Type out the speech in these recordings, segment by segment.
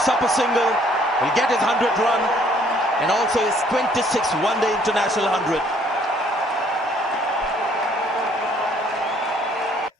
picks up a single, he'll get his 100th run and also his 26th one-day international 100.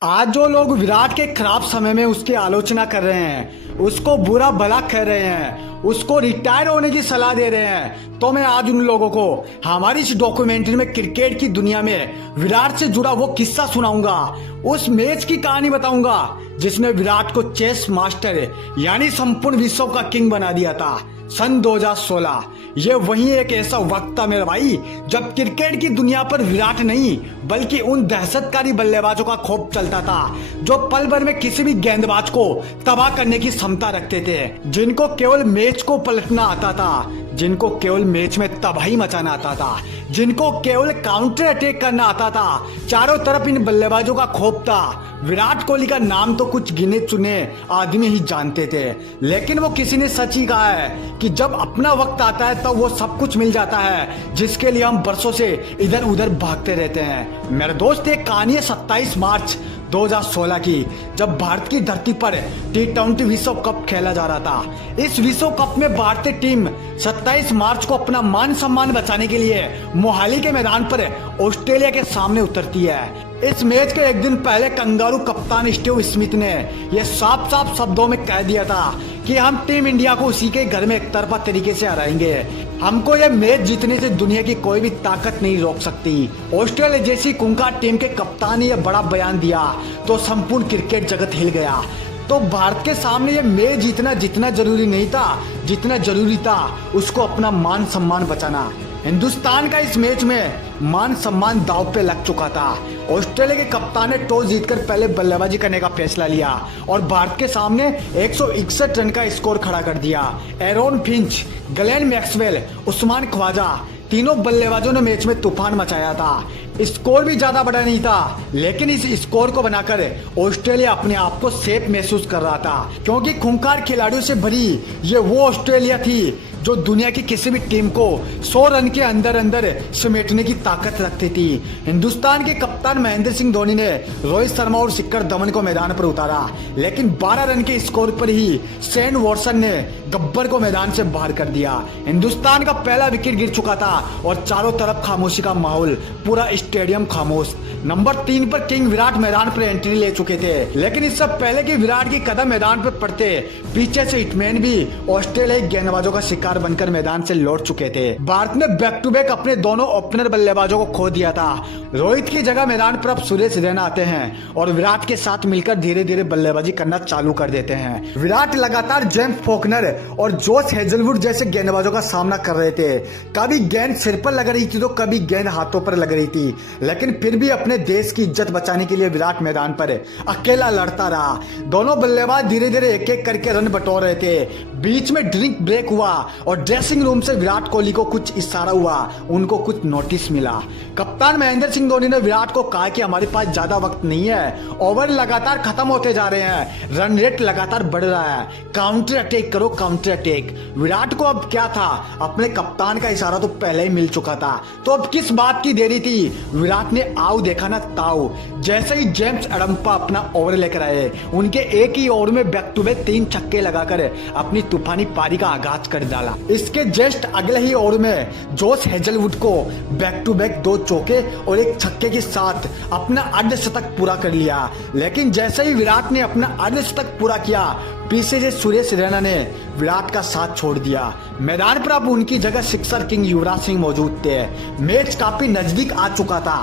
आज जो लोग विराट के खराब समय में उसकी आलोचना कर रहे हैं, उसको बुरा भला कह रहे हैं, उसको रिटायर होने की सलाह दे रहे हैं, तो मैं आज उन लोगों को हमारी इस डॉक्यूमेंट्री में क्रिकेट की दुनिया में विराट से जुड़ा वो किस्सा सुनाऊंगा, उस मैच की कहानी बताऊंगा जिसने विराट को चेस मास्टर यानी संपूर्ण विश्व का किंग बना दिया था सन 2016। ये वही एक ऐसा वक्त था मेरे भाई जब क्रिकेट की दुनिया पर विराट नहीं बल्कि उन दहशतकारी बल्लेबाजों का खौफ चलता था जो पल भर में किसी भी गेंदबाज को तबाह करने की क्षमता रखते थे, जिनको केवल मैच को पलटना आता था, जिनको केवल मैच में तबाही मचाना आता था, जिनको केवल काउंटर अटैक करना आता था। चारों तरफ इन बल्लेबाजों का खौफ था। विराट कोहली का नाम तो कुछ गिने चुने आदमी ही जानते थे, लेकिन वो किसी ने सच ही कहा है कि जब अपना वक्त आता है तब वो सब कुछ मिल जाता है जिसके लिए हम बरसों से इधर उधर भागते रहते हैं। मेरे दोस्त, एक कहानी है 27 मार्च 2016 की, जब भारत की धरती पर T20 विश्व कप खेला जा रहा था। इस विश्व कप में भारतीय टीम 27 मार्च को अपना मान सम्मान बचाने के लिए मोहाली के मैदान पर ऑस्ट्रेलिया के सामने उतरती है। इस मैच के एक दिन पहले कंगारू कप्तान स्टीव स्मिथ ने यह साफ साफ शब्दों में कह दिया था कि हम टीम इंडिया को उसी के घर में एक तरफा तरीके से हराएंगे। हमको यह मैच जीतने से दुनिया की कोई भी ताकत नहीं रोक सकती। ऑस्ट्रेलिया जैसी खूंखार टीम के कप्तान ने यह बड़ा बयान दिया तो संपूर्ण क्रिकेट जगत हिल गया। तो भारत के सामने ये मैच जीतना जितना जरूरी नहीं था जितना जरूरी था उसको अपना मान सम्मान बचाना। हिंदुस्तान का इस मैच में मान सम्मान दांव पे लग चुका था। ऑस्ट्रेलिया के कप्तान ने टॉस जीतकर पहले बल्लेबाजी करने का फैसला लिया और भारत के सामने 161 रन का स्कोर खड़ा कर दिया। Aaron Finch, Glenn Maxwell, Usman Khawaja तीनों बल्लेबाजों ने मैच में तूफान मचाया था। स्कोर भी ज्यादा बड़ा नहीं था, लेकिन इस स्कोर को बनाकर ऑस्ट्रेलिया अपने आप को सेफ महसूस कर रहा था, क्योंकि खूंखार खिलाड़ियों से भरी ये वो ऑस्ट्रेलिया थी जो दुनिया की किसी भी टीम को 100 रन के अंदर अंदर समेटने की ताकत रखती थी। हिंदुस्तान के कप्तान महेंद्र सिंह धोनी ने रोहित शर्मा और शिखर धवन को मैदान पर उतारा, लेकिन 12 रन के स्कोर पर ही शेन वॉटसन ने गब्बर को मैदान से बाहर कर दिया। हिंदुस्तान का पहला विकेट गिर चुका था और चारों तरफ खामोशी का माहौल, पूरा स्टेडियम खामोश। नंबर 3 पर किंग विराट मैदान पर एंट्री ले चुके थे, लेकिन इससे पहले कि विराट की कदम मैदान पर पड़ते पीछे से हिटमैन भी ऑस्ट्रेलियाई गेंदबाजों का शिकार बनकर मैदान से लौट चुके थे। भारत ने बैक टू बैक अपने दोनों ओपनर बल्लेबाजों को खो दिया था। रोहित की जगह मैदान पर अब सुरेश रैना आते हैं और विराट के साथ मिलकर धीरे धीरे बल्लेबाजी करना चालू कर देते हैं। विराट लगातार जेम्स फॉकनर और जोश हेजलवुड जैसे गेंदबाजों का सामना कर रहे थे। कभी गेंद सिर पर लग रही थी तो कभी गेंद हाथों पर लग रही थी, लेकिन फिर भी अपने देश की इज्जत बचाने के लिए विराट मैदान पर अकेला लड़ता रहा। दोनों बल्लेबाज धीरे धीरे एक एक करके रन बटोर रहे थे। बीच में ड्रिंक ब्रेक हुआ और ड्रेसिंग रूम से विराट कोहली को कुछ इशारा हुआ, उनको कुछ नोटिस मिला। कप्तान महेंद्र सिंह धोनी ने विराट को कहा कि हमारे पास ज्यादा वक्त नहीं है, ओवर लगातार खत्म होते जा रहे हैं, रन रेट लगातार बढ़ रहा है, काउंटर अटैक करो, काउंटर अटैक। विराट को अब क्या था, अपने कप्तान का इशारा तो पहले ही मिल चुका था, तो अब किस बात की देरी थी। विराट ने आओ देखा ना ताऊ। जैसे ही जेम्स अडम्पा अपना ओवर लेकर आए, उनके एक ही ओवर में बैक टू बैक 3 छक्के लगाकर अपनी तूफानी पारी का आगाज कर डाला। इसके जस्ट अगले ही ओवर में जोश हेजलवुड को बैक टू बैक 2 चौके और 1 छक्के के साथ अपना अर्धशतक पूरा कर लिया। लेकिन जैसे ही विराट ने अपना अर्धशतक पूरा किया, पीछे से सुरेश रैना ने विराट का साथ छोड़ दिया। मैदान पर अब उनकी जगह सिक्सर किंग युवराज सिंह मौजूद थे। मैच काफी नजदीक आ चुका था।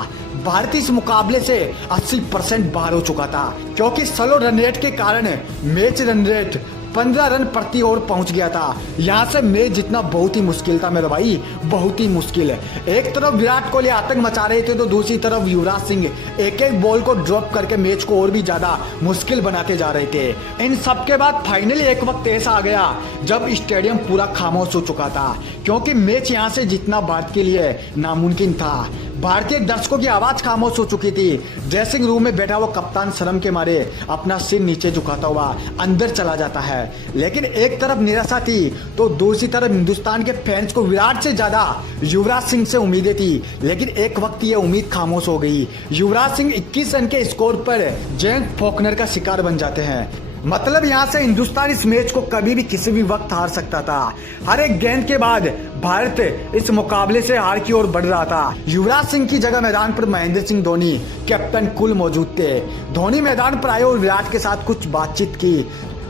भारत इस मुकाबले से 80% बाहर हो चुका था, क्योंकि स्लो रन रेट के कारण मैच रन रेट 15 रन प्रति ओवर पहुंच गया था। यहाँ से मैच जीतना बहुत ही मुश्किल था मेरे भाई, बहुत ही मुश्किल है। एक तरफ विराट कोहली आतंक मचा रहे थे तो दूसरी तरफ युवराज सिंह एक एक बॉल को ड्रॉप करके मैच को और भी ज्यादा मुश्किल बनाते जा रहे थे। इन सब के बाद फाइनली एक वक्त ऐसा आ गया जब स्टेडियम पूरा खामोश हो चुका था, क्योंकि मैच यहाँ से जीतना भारत के लिए नामुमकिन था। भारतीय दर्शकों की आवाज खामोश हो चुकी थी। ड्रेसिंग रूम में बैठा हुआ कप्तान शर्म के मारे अपना सिर नीचे झुकाता हुआ अंदर चला जाता है। लेकिन एक तरफ निराशा थी तो दूसरी तरफ हिंदुस्तान के फैंस को विराट से ज्यादा युवराज सिंह से उम्मीदें थी। लेकिन एक वक्त ये उम्मीद खामोश हो गई। युवराज सिंह 21 रन के स्कोर पर जेम्स फॉकनर का शिकार बन जाते हैं। मतलब यहाँ से हिंदुस्तान इस मैच को कभी भी किसी भी वक्त हार सकता था। हर एक गेंद के बाद भारत इस मुकाबले से हार की ओर बढ़ रहा था। युवराज सिंह की जगह मैदान पर महेंद्र सिंह धोनी कैप्टन कूल मौजूद थे। धोनी मैदान पर आए और विराट के साथ कुछ बातचीत की।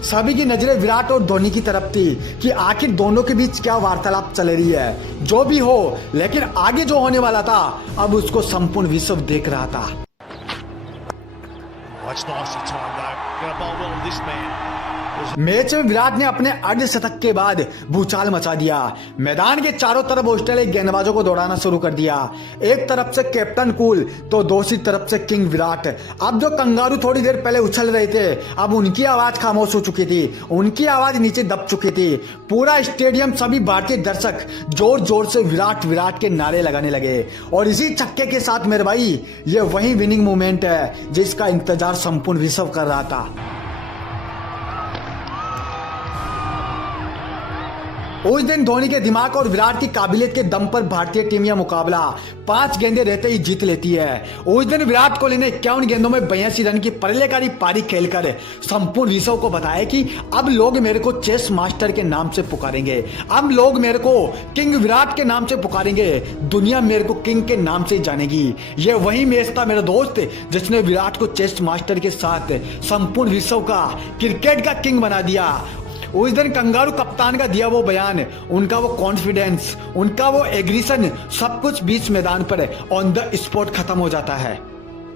सभी की नजरें विराट और धोनी की तरफ थी कि आखिर दोनों के बीच क्या वार्तालाप चल रही है। जो भी हो, लेकिन आगे जो होने वाला था अब उसको संपूर्ण विश्व देख रहा था। मैच में विराट ने अपने अर्धशतक के बाद भूचाल मचा दिया। मैदान के चारों तरफ ऑस्ट्रेलियाई गेंदबाजों को दौड़ाना शुरू कर दिया। एक तरफ से कैप्टन कूल तो दूसरी तरफ से किंग विराट। अब जो कंगारू थोड़ी देर पहले उछल रहे थे, अब उनकी आवाज खामोश हो चुकी थी, उनकी आवाज नीचे दब चुकी थी। पूरा स्टेडियम, सभी भारतीय दर्शक जोर जोर से विराट विराट के नारे लगाने लगे। और इसी छक्के के साथ मेरे भाई, ये वही विनिंग मोमेंट है जिसका इंतजार संपूर्ण विश्व कर रहा था। उस दिन धोनी के दिमाग और विराट की काबिलियत के दम पर भारतीय टीम यह मुकाबला 5 गेंदें रहते ही जीत लेती है। उस दिन विराट कोहली ने 51 गेंदों में 82 रन की प्रलयकारी पारी खेलकर संपूर्ण विश्व को बताया कि अब लोग मेरे को चेस मास्टर के नाम से पुकारेंगे, अब लोग मेरे को किंग विराट के नाम से पुकारेंगे, दुनिया मेरे को किंग के नाम से जानेगी। यह वही मैच था मेरा दोस्त जिसने विराट को चेस मास्टर के साथ संपूर्ण विश्व का क्रिकेट का किंग बना दिया। उस दिन कंगारू कप्तान का दिया वो बयान, उनका वो कॉन्फिडेंस, उनका वो एग्रेशन, सब कुछ बीच मैदान पर ऑन द स्पॉट खत्म हो जाता है।